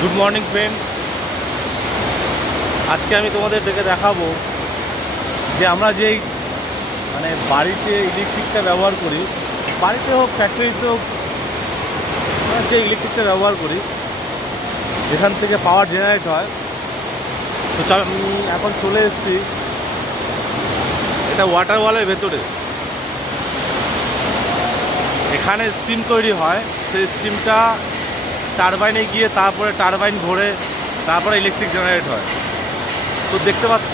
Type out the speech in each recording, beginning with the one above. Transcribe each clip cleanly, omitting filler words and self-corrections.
Good morning friend. আজকে আমি তোমাদের দেখাবো যে আমরা যেই বাড়িতে ইলেকট্রিকটা ব্যবহার করি, বাড়িতে হোক ফ্যাক্টরিতে হোক, আমরা যে ইলেকট্রিকটা ব্যবহার করি যেখান থেকে পাওয়ার জেনারেট হয়। তো আমি এখন চলে এসেছি এটা ওয়াটার ওয়ালের ভেতরে। এখানে স্টিম তৈরি হয়, সেই স্টিমটা টারবাইনে গিয়ে তারপরে টারবাইন ঘোরে, তারপরে ইলেকট্রিক জেনারেট হয়। তো দেখতে পাচ্ছ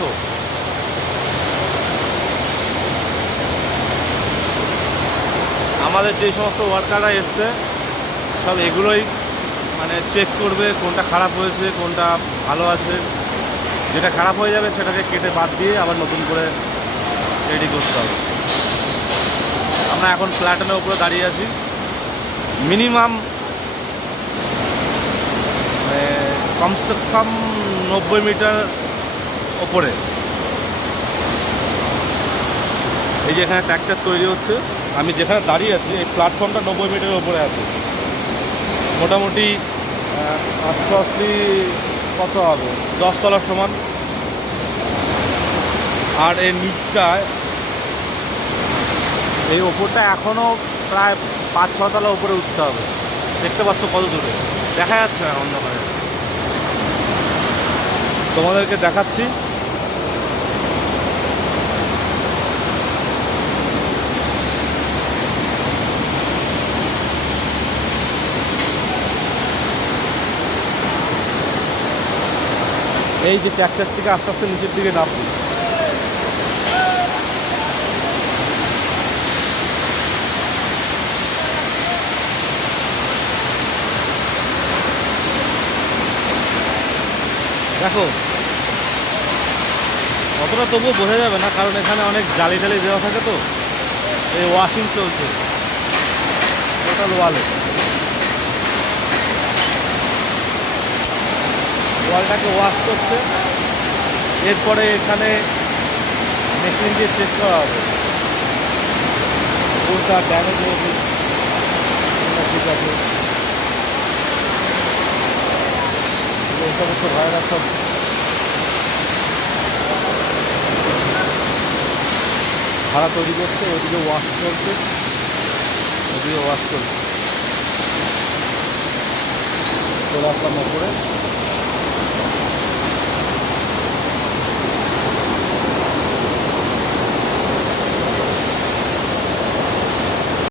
আমাদের যে সমস্ত ওয়ার্কাররা এসছে সব এগুলোই চেক করবে কোনটা খারাপ হয়েছে, কোনটা ভালো আছে। যেটা খারাপ হয়ে যাবে সেটাকে কেটে বাদ দিয়ে আবার নতুন করে রেডি করতে হবে। আমরা এখন প্ল্যাটনের উপরে দাঁড়িয়ে আছি, মিনিমাম কমসে কম 90 মিটার ওপরে। এই যে এখানে ট্র্যাকচার তৈরি হচ্ছে, আমি যেখানে দাঁড়িয়ে আছি এই প্ল্যাটফর্মটা 90 মিটারের ওপরে আছে। মোটামুটি অ্যাপ্রক্সলি কত হবে, 10 তলার সমান। আর এর নিচটায় এই ওপরটা এখনও প্রায় 5-6 তলা উপরে উঠতে হবে। দেখতে পাচ্ছ কত দূরে, দেখা যাচ্ছে না অন্ধকারে। তোমাদেরকে দেখাচ্ছি। এই যে ট্র্যাকচার থেকে আস্তে আস্তে নিচের দিকে নামবে। দেখো অতটা তবুও বোঝা যাবে না, কারণ এখানে অনেক জালি টালি দেওয়া থাকে। তো এই ওয়াশিং চলছে টোটাল ওয়ালটাকে ওয়াশ করছে। এরপরে এখানে মেশিন দিয়ে চেক করা হবে কোনটা ড্যামেজ হয়েছে, ঠিক আছে। এই সমস্ত ভাইরাস সব ভাড়া তৈরি করছে। ওদিকে ওয়াশ চলছে, ওদিকে ওয়াশ চলছে। চলে আসলাম ওপরে।